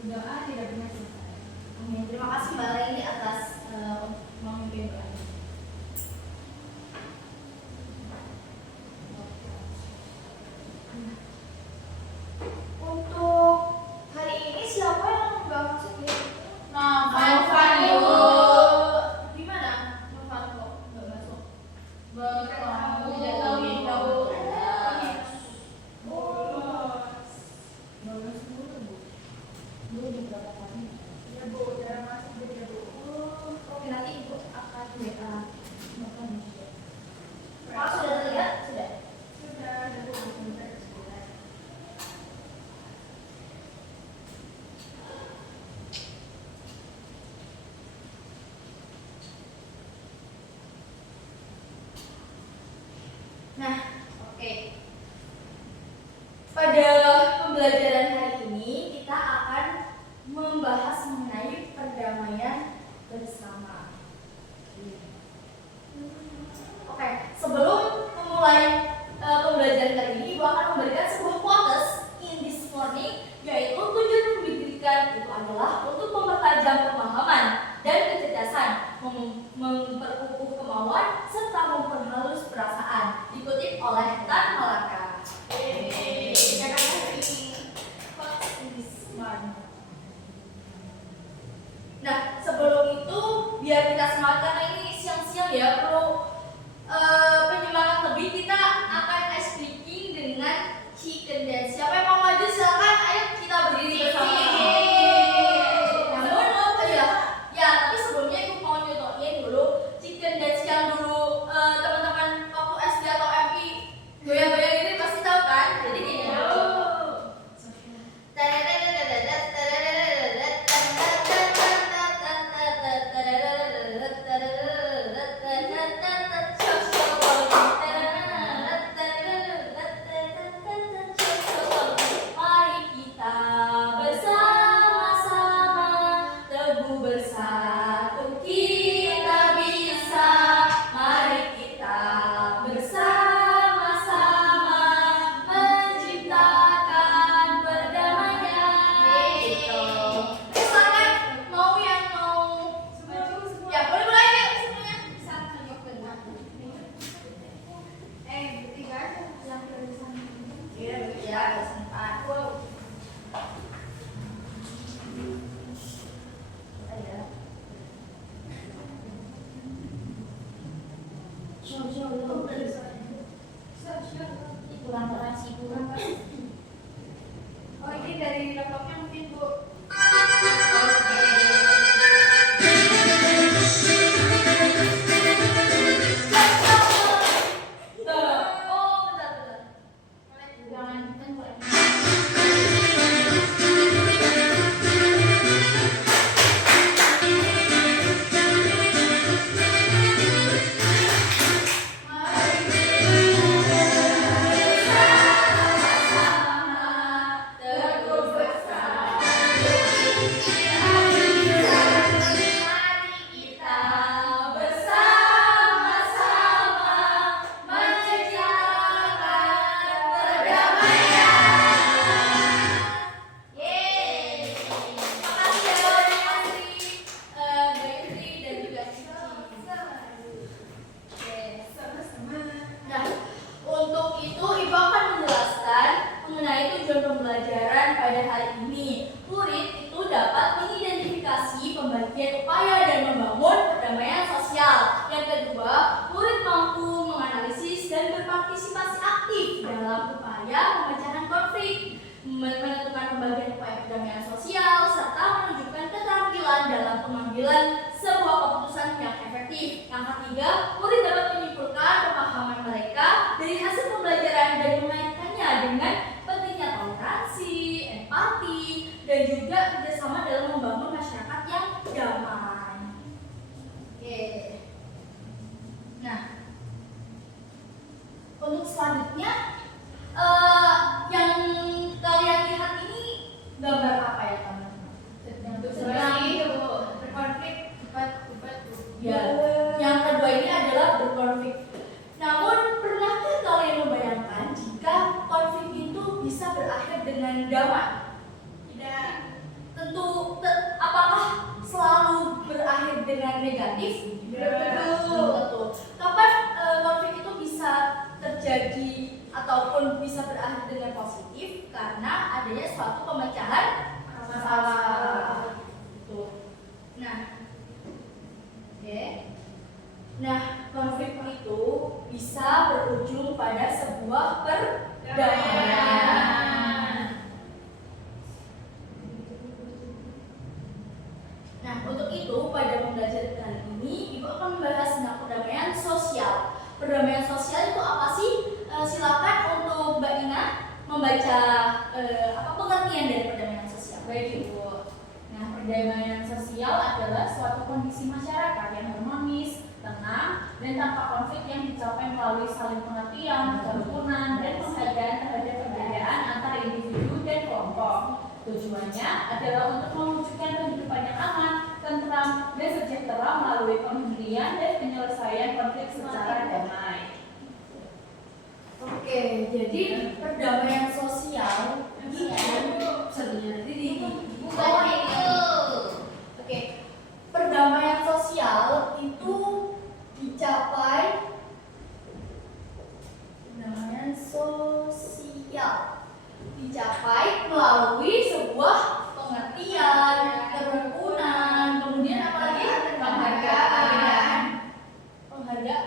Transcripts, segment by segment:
Doa tidak pernah selesai. Amin. Terima kasih Mbak Leni atas memimpin doa. Untuk hari ini siapa yang nggak masuk ya? Nah, Novan dulu. Gimana? Novan kok nggak masuk? Berkamu Tidak tahu nih, tahu. Bu di berapa tahun? Ya Bu, udah masuk ya Bu. Oke, nanti Ibu akan WA Novan juga. Kalau sudah terlihat? Sudah. Sudah ada Bu. Nah, oke. Pada pembelajaran hari ini kita akan membahas mengenai perdamaian bersama. Oke, sebelum memulai pembelajaran kali ini, Ibu akan memberikan sebuah quotes in this morning, yaitu tujuan pendidikan itu adalah untuk mempertajam pemahaman dan kecerdasan, memperkukuh kemauan, serta memperhalus perasaan. Dikutip oleh Tan Malaka. Nah, sebelum itu biar kita semangat karena ini siang-siang ya, perlu penyemangat lebih. Kita akan ice breaking dengan chicken dance. Siapa yang mau maju silakan, ayo kita berdiri bersama. Namun, ya, tapi sebelumnya Ibu mau nyontohin dulu chicken dance yang dulu teman-teman waktu SD atau MI goyang-goyang ini pasti tahu kan? Jadi gini dulu. Mari kita bersama-sama teguh bersatu kita bisa. Mari kita bersama-sama menciptakan perdamaian. Gitu. Silakan mau yang mau ya boleh mulai yuk semuanya. Bisa tunjuk dengan Bertiga aja yang dari sana. ya sempat. Wow. Kurang terasi kurang. Oh, ini dari laptopnya mungkin Bu. Nah, untuk itu Ibu akan menjelaskan mengenai tujuan pembelajaran pada hari ini. Murid itu dapat mengidentifikasi pembagian upaya dan membangun perdamaian sosial. Yang kedua, murid mampu menganalisis dan berpartisipasi aktif dalam upaya pemecahan konflik, menentukan pembagian upaya perdamaian sosial, serta menunjukkan keterampilan dalam pengambilan sebuah keputusan yang efektif. Yang ketiga, murid dapat menyimpulkan pemahaman mereka dari hasil pembelajaran dan mengaitkannya dengan pentingnya toleransi, empati, dan juga kerjasama dalam membangun masyarakat yang damai. Nah, untuk selanjutnya, yang kalian lihat ini gambar apa ya teman-teman? Berkonflik. Ya, yang kedua ini adalah berkonflik. Namun, pernahkah kalian membayangkan jika konflik itu bisa berakhir dengan damai? Tidak. Tentu dengan negatif? Betul. Kapan konflik itu bisa terjadi ataupun bisa berakhir dengan positif? Karena adanya suatu pemecahan masalah. Nah, oke. Nah, konflik itu bisa berujung pada sebuah perdamaian. Nah, untuk itu pada pembelajaran kali ini Ibu akan membahas tentang perdamaian sosial. Perdamaian sosial itu apa sih? Silakan untuk Mbak Ina membaca apa pengertian dari perdamaian sosial. Baik Ibu. Nah, perdamaian sosial adalah suatu kondisi masyarakat yang harmonis, tenang, dan tanpa konflik yang dicapai melalui saling pengertian, kerukunan, dan penghargaan terhadap perbedaan antara individu dan kelompok. Tujuannya adalah untuk mewujudkan kehidupan yang aman, tentram, dan sejahtera melalui penghentian dan penyelesaian konflik secara damai. Oke, jadi perdamaian sosial ini sebenarnya Oke, perdamaian sosial itu dicapai melalui sebuah pengertian, kerukunan, kemudian apa lagi? Penghargaan terhadap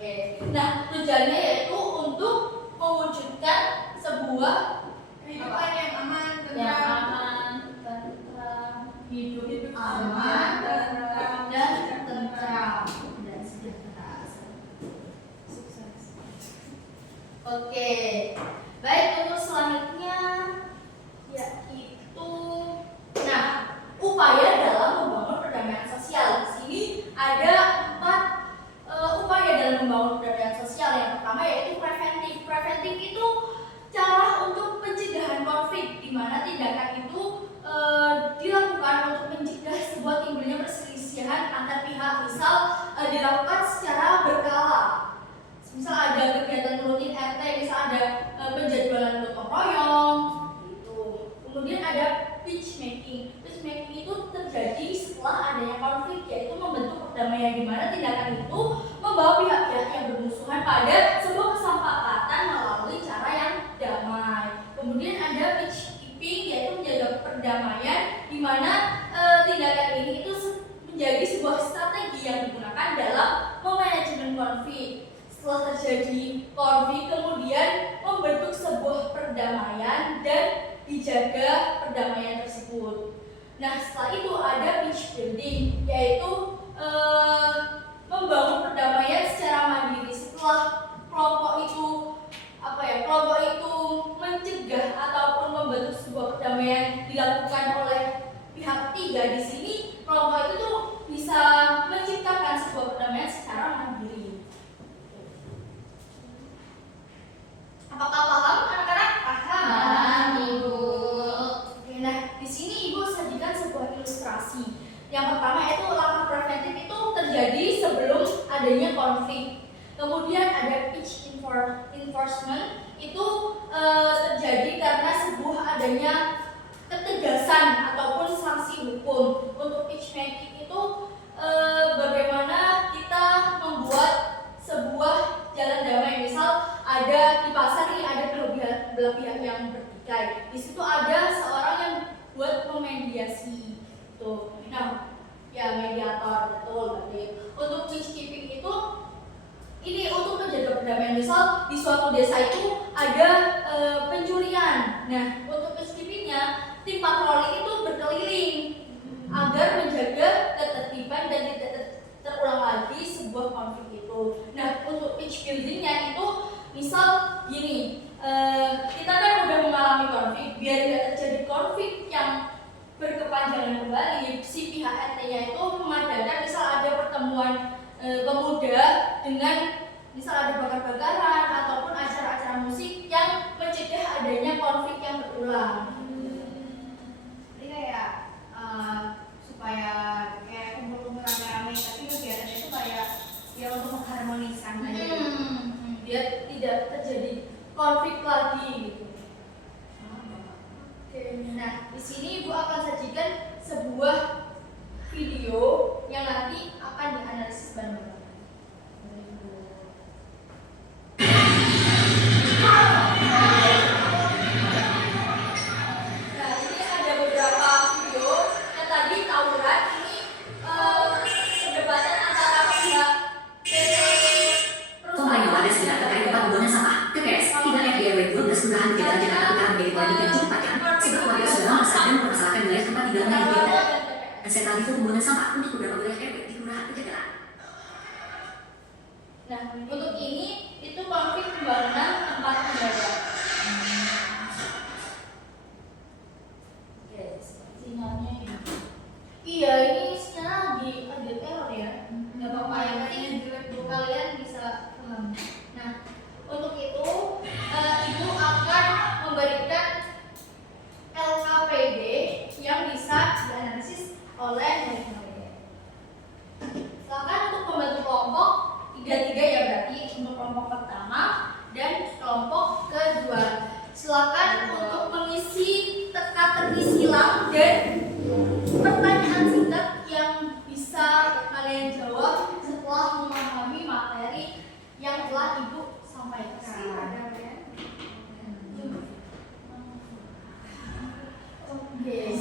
Oke. Nah, tujuannya yaitu untuk mewujudkan sebuah Kehidupan yang aman, hidup aman, tentram, dan sejahtera. Sukses. Oke. Baik, untuk selanjutnya yaitu upaya dalam membangun perdamaian sosial. Di sini ada 4 upaya dalam membangun perdamaian sosial. Yang pertama yaitu preventif. Preventif itu cara untuk pencegahan konflik, di mana tindakan itu dilakukan untuk mencegah sebuah timbulnya perselisihan antar pihak. Misal dilakukan secara berkala. Misal ada kegiatan rutin RT, misal ada penjadwalan gotong royong, gitu. Kemudian ada peacemaking. Peacemaking itu terjadi setelah adanya konflik, yaitu membentuk perdamaian, di mana tindakan itu membawa pihak-pihak yang bermusuhan pada sebuah kesepakatan melalui cara yang damai. Kemudian ada peacekeeping, yaitu menjaga perdamaian, di mana tindakan ini itu menjadi sebuah strategi yang digunakan dalam memanajemen konflik. Setelah terjadi konflik, kemudian membentuk sebuah perdamaian dan dijaga perdamaian tersebut. Nah, setelah itu ada peace building, yaitu membangun perdamaian secara mandiri. Setelah kelompok itu mencegah ataupun membentuk sebuah perdamaian dilakukan oleh pihak ketiga, di sini kelompok itu tuh bisa menciptakan sebuah perdamaian secara mandiri. Apakah paham anak-anak? Paham, Ibu. Oke, nah di sini Ibu sajikan sebuah ilustrasi. Yang pertama itu langkah preventif itu terjadi sebelum adanya konflik. Kemudian ada peace enforcement itu terjadi karena sebuah adanya ketegasan ataupun sanksi hukum. Untuk peacemaking itu bagaimana kita membuat sebuah jalan damai. Misal ada di pasar ini ada belah pihak yang bertikai. Di situ ada seorang yang buat memediasi. Tuh. Nah, ya mediator, betul berarti. Untuk peacekeeping itu ini untuk menjaga perdamaian. Misal di suatu desa itu ada pencurian. Nah, untuk peacekeepingnya tim patroli itu berkeliling agar menjaga ketertiban dan tidak terulang lagi sebuah konflik itu. Nah, untuk peace buildingnya itu misal gini, kita kan udah mengalami konflik, biar tidak terjadi konflik yang berkepanjangan kembali, si pihak RT-nya itu mengadakan misal ada pertemuan pemuda dengan misal ada bakar-bakaran ataupun acara-acara musik yang mencegah adanya konflik yang berulang. keharmonisan aja. Biar tidak terjadi konflik lagi gitu. Oke, nah di sini Ibu akan sajikan sebuah video yang nanti akan dianalisis bareng-bareng. Nah, ini ada beberapa video yang tadi tawuran ini perdebatan antara pihak PT Komplain warga sekitar terkait tempat pembuangan sampah TPS 3 RW 12 Kelurahan Bukit Jakarta Utara menjadi polemik yang cukup panjang sebab warga sudah merasa dan mempermasalahkan wilayah tempat tinggalnya yang diminta dan sentral itu pembuangan sampah untuk beberapa wilayah RW di Kelurahan Pejagaan. Nah, untuk ini itu konflik pembangunan tempat ibadah. Sinyalnya ini. Iya, ini sinyal lagi ada error ya. Nggak apa-apa, yang penting kalian bisa paham. Nah, untuk itu Ibu akan memberikan LKPD yang bisa dianalisis oleh LKPD. Silakan untuk pembentuk kelompok 3-3 ya, berarti untuk kelompok pertama dan kelompok kedua. Silakan untuk mengisi teka-teki silang dan pertanyaan singkat yang bisa kalian jawab setelah memahami materi yang telah Ibu sampaikan. Oke.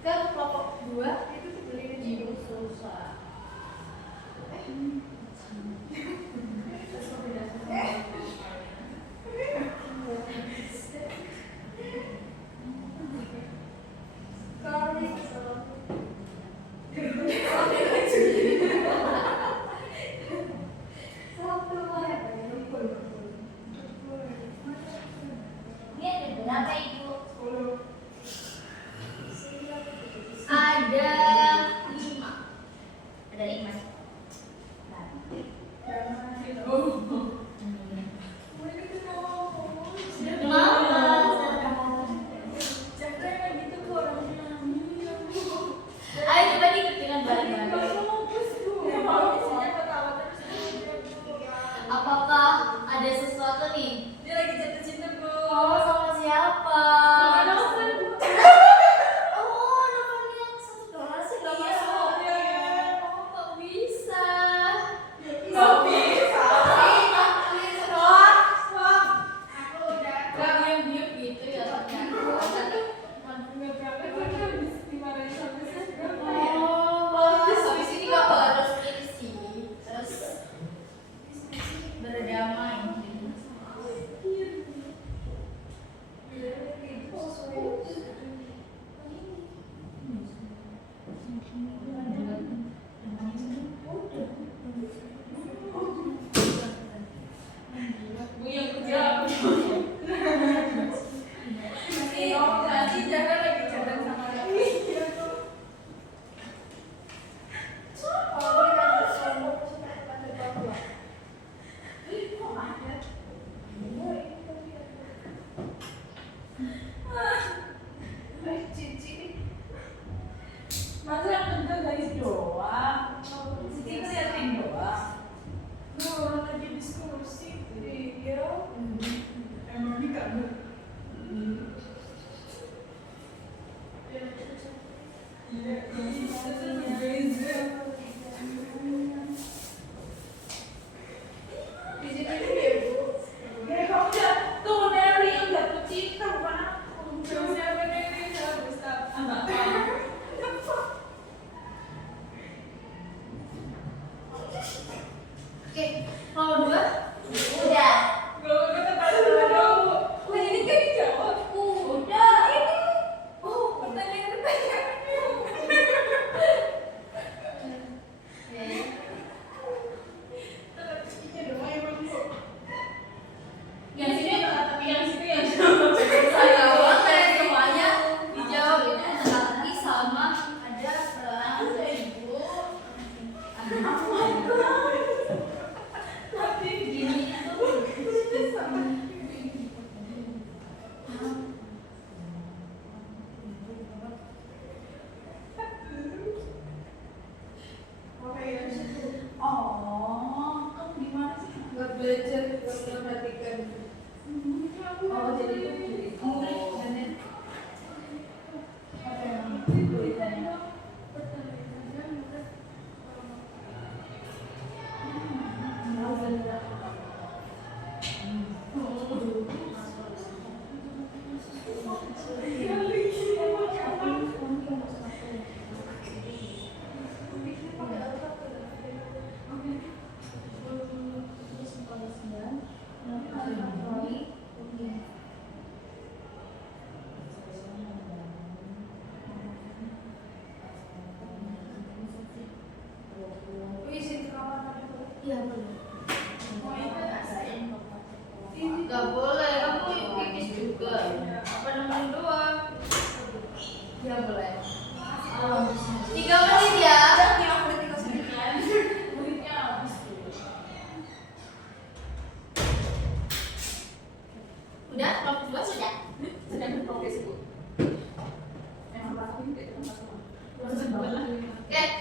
Ke kelompok kedua itu Ibu susah. Ini ada berapa Ibu? Ada 5. Ada 5. Ayo coba diketikkan bareng-bareng. Apakah ada sesuatu nih? Dia lagi jatuh cinta, Bro. Oh, sama siapa? Sama Novel, Bu. Oh, Novel yang $1 sih nggak Iya, masuk. iya. Oh, kok bisa? Nggak bisa. Aku udah diam-diam gitu ya ternyata. Nggak berapa, kan habis dimarahin sampai sekarang. Oh, habis ini kamu harus ini sih, terus berdamai. Bu yang kerja. Nanti jangan lagi jalan sama Raffi. Masa yang kerja guys doang. Cici ngeliatin doang. Nah, orang lagi diskusi. Iya. Emang ini kamu. Iya, beza. Di sini dulu ya, Bu. Ya, kamu jatuh, Nelly yang jatuh cinta, bukan aku. Siapa Nelly? Siapa Gustaf? Oke, kalau dua Udah. Gak ketawa dong. Oh, ini kan dijawab. udah. Oh, pertanyaannya.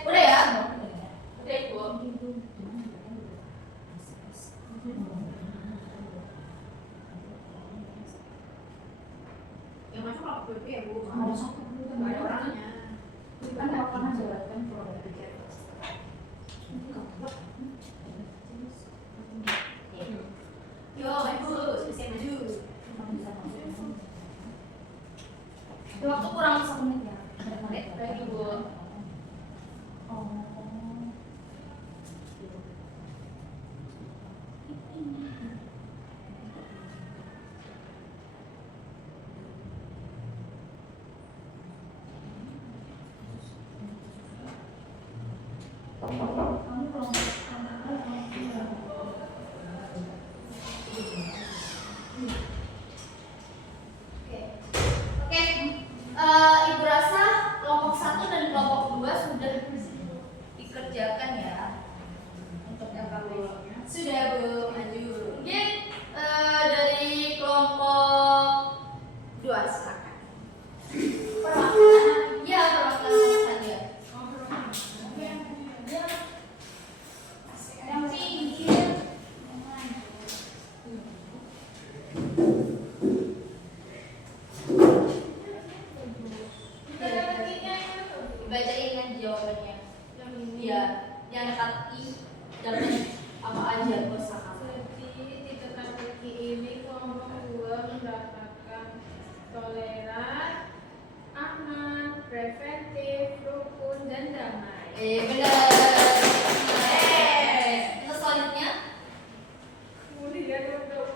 udah ya? Udah Ibu. Yang macam apa PP ya Bu? Ada satu dulu Nggak ada orangnya. kan kapan aja kan kalau Yo, Ibu, siap maju. Waktu kurang 1 menit ya. Baik Ibu. Oke, Ibu rasa kelompok 1 dan kelompok 2 sudah dikerjakan ya untuk LKP-nya. Sudah Bu, maju. Mungkin dari kelompok 2 silakan. Perwakilan, ya perwakilan saja. Yang pinggir. Bacain kan jawabannya. Iya, yang dekat I dapat apa aja kosakata. Jadi di teka-teki ini kelompok 2 mendapatkan toleran, aman, preventif, rukun, dan damai. Benar. Terus selanjutnya Kemudian untuk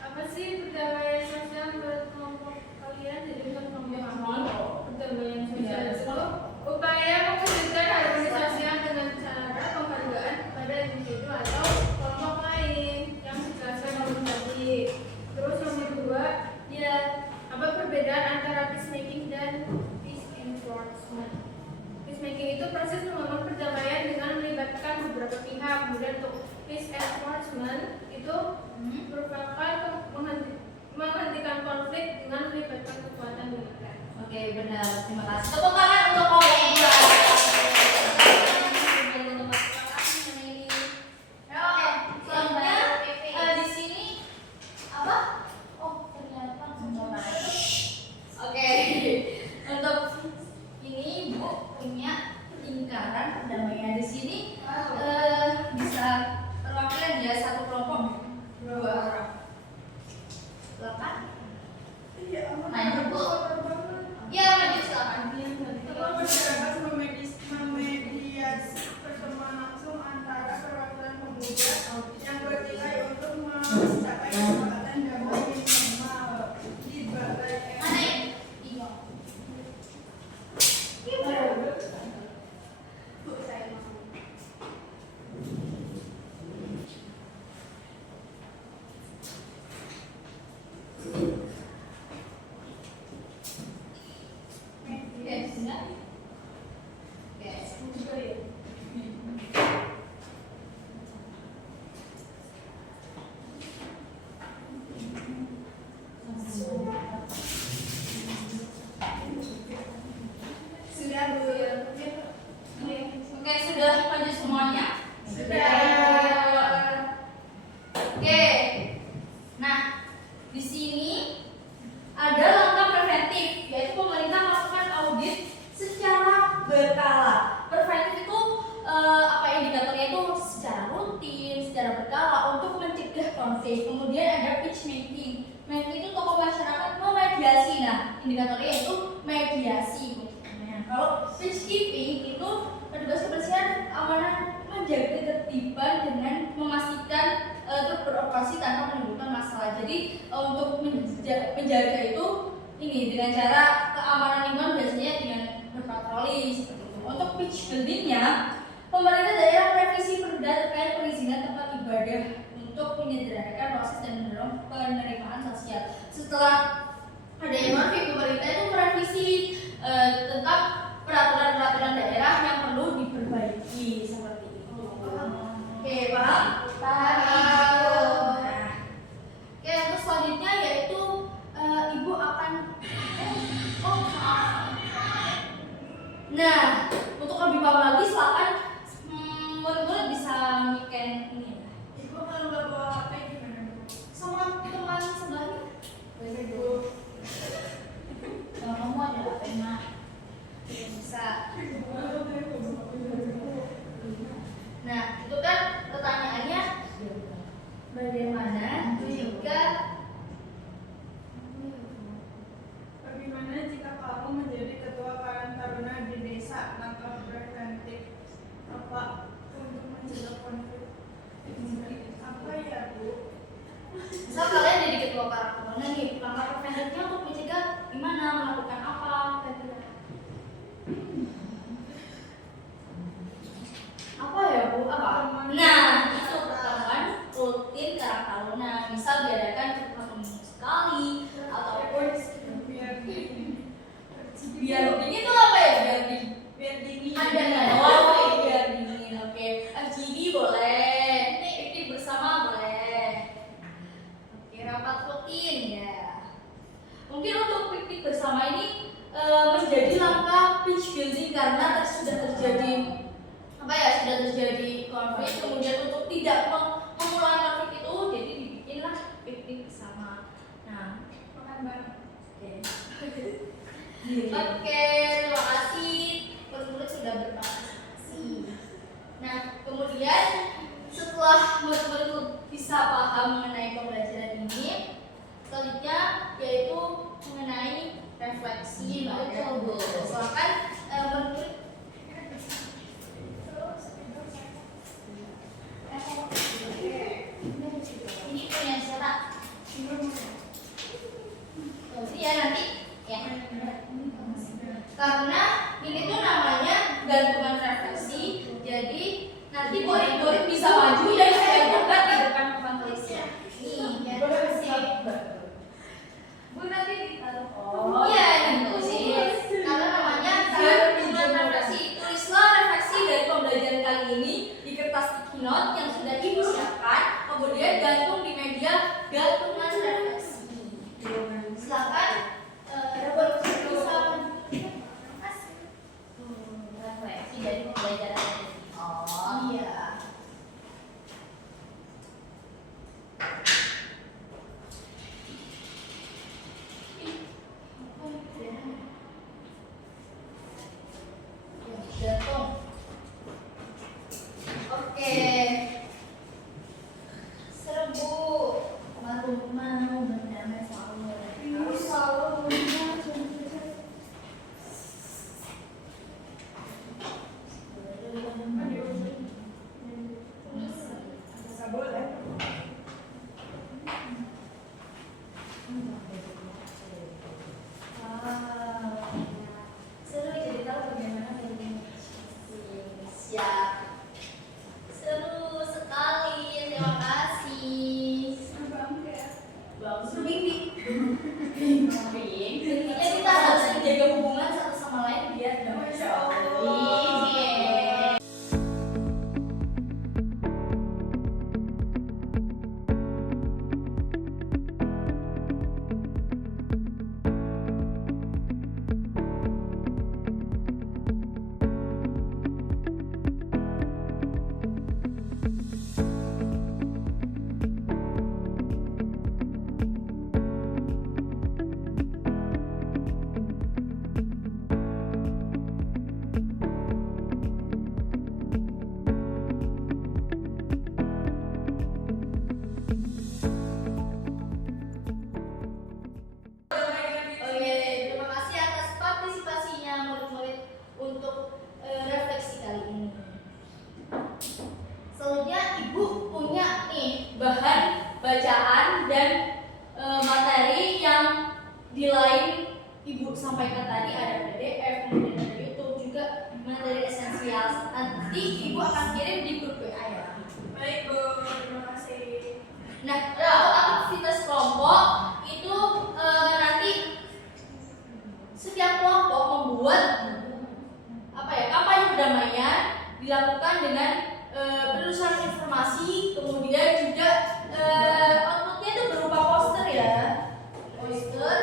apa sih perdamaian sosial menurut kelompok kalian? Jadi untuk kelompok kami, perdamaian sosial itu upaya mewujudkan harmonisasi dengan cara penghargaan pada individu atau kelompok lain yang dijelaskan nomor tadi. Terus nomor 2, ya apa perbedaan antara peacemaking dan peace enforcement? Peacemaking itu proses membangun perdamaian dengan melibatkan beberapa pihak. Kemudian untuk peace enforcement itu merupakan menghentikan konflik dengan melibatkan kekuatan militer. oke benar. Terima kasih. Tepuk tangan untuk kelompok 2. Selanjutnya di sini apa? Oh ternyata oke. Untuk ini Bu punya lingkaran perdamaian di sini bisa perwakilan ya satu kelompok 2 orang. Silakan. Maju Bu. Iya maju silakan. Terdapat memediasi pertemuan langsung antara perwakilan pemuda yang bertikai untuk mencapai kesepakatan damai minimal di balai Mana ya? Iya. Bu, saya mau. Oke, sudah. Oke. Sudah Bu. Oke, sudah maju semuanya? Oke. Nah, di sini ada langkah preventif, yaitu pemerintah melakukan audit secara berkala. Preventif itu apa indikatornya itu secara rutin, secara berkala untuk mencegah konflik. Kemudian ada peacemaking. Peacemaking itu tokoh masyarakat memediasi. Nah, indikatornya itu mediasi. Nah, kalau peacekeeping itu petugas kebersihan amanah menjaga ketertiban dengan memastikan terus beroperasi tanpa menimbulkan masalah. Jadi untuk menjaga itu ini dengan cara keamanan lingkungan biasanya dengan berpatroli seperti itu. Untuk pitch buildingnya, pemerintah daerah merevisi perda terkait perizinan tempat ibadah untuk menyederhanakan proses dan mendorong penerimaan sosial. Setelah adanya norma, pemerintah itu merevisi tentang peraturan-peraturan daerah yang perlu diperbaiki seperti itu. Oke, paham? Paham. Oke, untuk selanjutnya yaitu Ibu akan nah, Untuk lebih paham lagi silakan murid-murid bisa nge-scan ini ya. Ibu kalau nggak bawa HP gimana Bu? Sama teman sebelahnya. Boleh Bu. Kalau kamu ada apa emak? Tidak bisa. Nah, itu kan pertanyaannya bagaimana jika Bagaimana jika kamu menjadi ketua Karang Taruna di desa? Langkah preventif apa untuk mencegah konflik? Apa ya Bu? misal kalian jadi ketua Karang Taruna nih, langkah preventifnya untuk mencegah gimana, melakukan apa kira-kira? Apa ya Bu? Apa? Nah, itu pertemuan rutin Karang Taruna. Misal diadakan pertemuan sekali ataupun biar dingin itu apa ya? Biar dingin. Ada nggak? Oh, biar dingin. Oke. FGD boleh. Piknik bersama boleh. Oke, rapat rutin ya. Mungkin untuk piknik bersama ini menjadi langkah peace building karena sudah terjadi sudah terjadi konflik. Kemudian untuk tidak mengulangi konflik itu, jadi dibikinlah piknik bersama. Nah, Makan bareng. Oke, terima kasih. Murid-murid sudah berpartisipasi. Nah, kemudian setelah murid-murid bisa paham mengenai pembelajaran ini, selanjutnya yaitu mengenai refleksi. Silakan murid-murid. Ini punya siapa? Ya nanti ya. Karena ini tuh namanya gantungan refleksi, jadi nanti murid-murid bisa maju dan saya buka di depan papan tulisnya. Nih, ya Bu nanti ditaruh. Oh ya, itu sih. Karena namanya gantungan refleksi. Tulislah refleksi dari pembelajaran kali ini di kertas sticky note yang sudah Ibu siapkan, kemudian gantung di media gantungan refleksi. Silakan. Refleksi dari pembelajaran ini. Oh iya. Gantung. Oke. Serbu. Mau berdamai selalu. Harus selalu. Bisa boleh. Seru jadi tahu bagaimana Indonesia. Seru sekali, terima kasih. Bagus, mimpi. Intinya kita harus menjaga hubungan satu sama lain biar damai. Masya Allah. Iya. Oke, terima kasih atas partisipasinya murid-murid untuk refleksi kali ini. Selanjutnya Ibu punya nih bahan bacaan dan materi yang di lain Ibu sampaikan tadi, ada PDF, kemudian ada YouTube juga materi esensial. Nanti Ibu akan kirim di grup WA ya. Baik Bu, terima kasih. Nah, untuk aktivitas kelompok itu nanti setiap kelompok membuat kampanye perdamaian dilakukan dengan penelusuran informasi, kemudian juga outputnya itu berupa poster ya, poster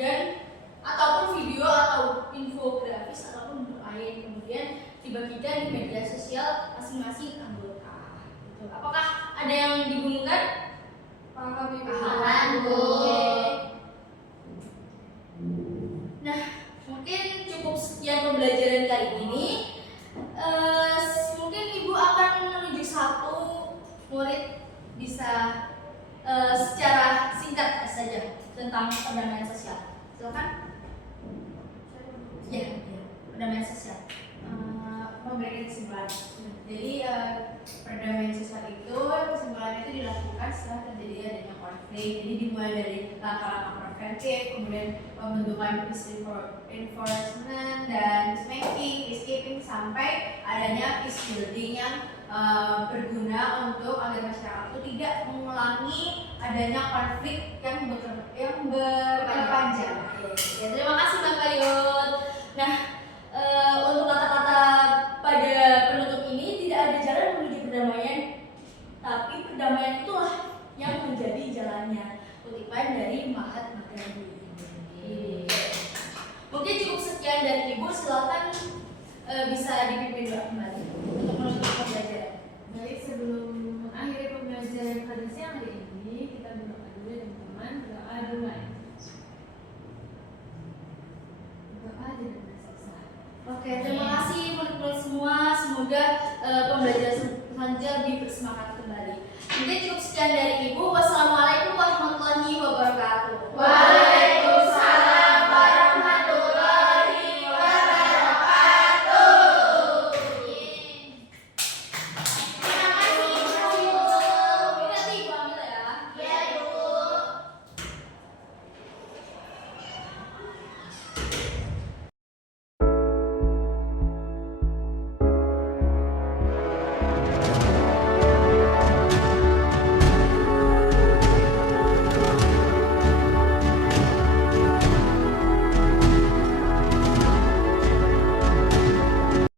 dan ataupun video atau infografis ataupun bentuk lain. Kemudian dibagikan di media sosial masing-masing anggota. Gitu. Apakah ada yang dibingungkan? Paham Ibu. Paham, Bu. Nah, mungkin cukup sekian pembelajaran kali ini. Mungkin Ibu akan menunjuk satu murid bisa secara singkat saja tentang perdamaian sosial. Silakan. Ya, perdamaian sosial. Memberikan kesimpulan. Jadi perdamaian sosial itu kesimpulan itu dilakukan setelah terjadi adanya konflik. Jadi dimulai dari langkah-langkah preventif, kemudian pembentukan peace enforcement dan peacemaking, peacekeeping sampai adanya peace building yang berguna untuk agar masyarakat itu tidak mengulangi adanya konflik yang berkepanjangan. Ya, terima kasih Mbak Kayut. Nah, untuk kata-kata pada penutup ini tidak ada jalan menuju perdamaian, tapi perdamaian itulah yang menjadi jalannya. Kutipan dari Mahatma Gandhi. Mungkin cukup sekian dari Ibu, silakan bisa dipimpin doa kembali untuk menutup pembelajaran. Baik, sebelum mengakhiri pembelajaran pada siang hari ini, kita berdoa dulu ya teman-teman. Doa dulu ya. Doa dengan selesai. Oke, terima kasih murid-murid semua. Semoga pembelajaran selanjutnya lebih bersemangat kembali. Mungkin cukup sekian dari Ibu. Wassalamualaikum